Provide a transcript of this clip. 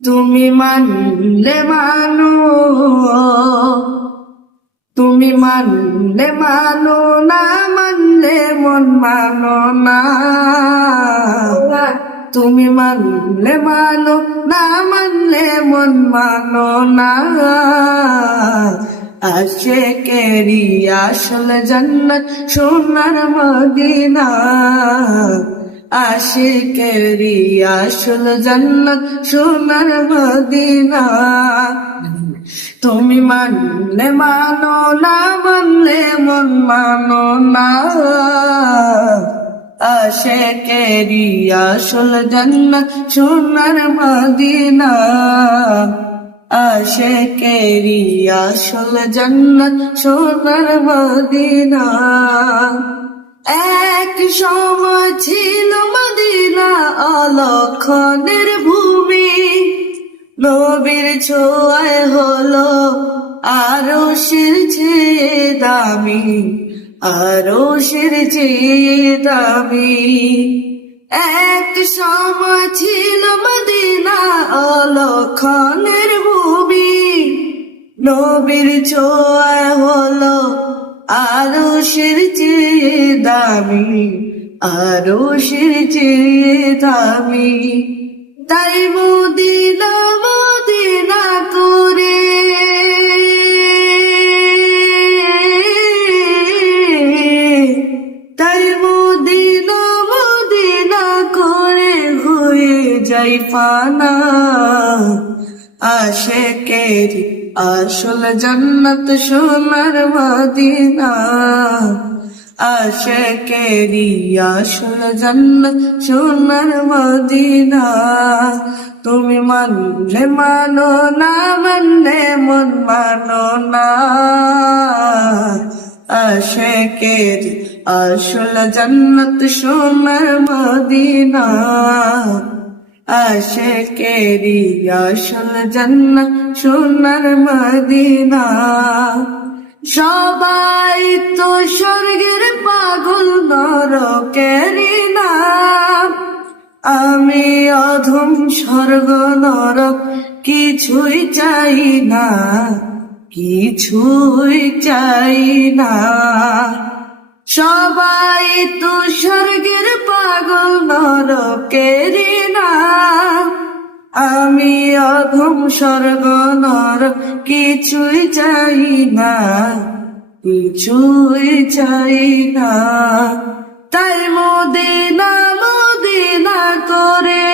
তুমি মানলে মানো, তুমি মানলে মানো, না মানলে মন মানো না। তুমি মানলে মানো, না মানলে মন মানো না। আশিকেরি আসল জান্নাত সোনার মদিনা, আশিকেরি আসল জান্নাত সোনার মদিনা। তুমি মানলে মানো, না মানলে মন মানো না। আশিকেরি আসল জান্নাত সোনার মদিনা, আশিকেরি আসল জান্নাত সোনার মদিনা। এক সময় ছিল মদিনা অলক্ষণের ভূমি, নবীর ছোঁয়ায় হলো আরশের চেয়ে দামি, আরশের চেয়ে দামি। এক সময় ছিল মদিনা অলক্ষণের ভূমি, নবীর ছোঁয়ায় হলো আরশের চেয়ে দামি, আরশের চেয়ে দামি। তাই মদিনা মদিনা করে তাই মদিনা মদিনা করে হয়ে যাই ফানা। আশিকেরি আসল জান্নাত সোনার মদিনা, আশিকেরি আসল জান্নাত সোনার মদিনা। তুমি মানলে মানো, না মানলে মন মানো না। আশিকেরি আসল জান্নাত সোনার মদিনা, আশিকেরি আসল জান্নাত সোনার মদিনা। সবাই তো স্বর্গের পাগল নরকেরি না, আমি অধম স্বর্গ নরক কিছুই চাই না, কিছুই চাই না। সবাই তো স্বর্গের পাগল নরকেরি না, আমি অধম স্বর্গ নরক কিছুই চাই না, কিছুই চাই না। তাই মদিনা মদিনা করে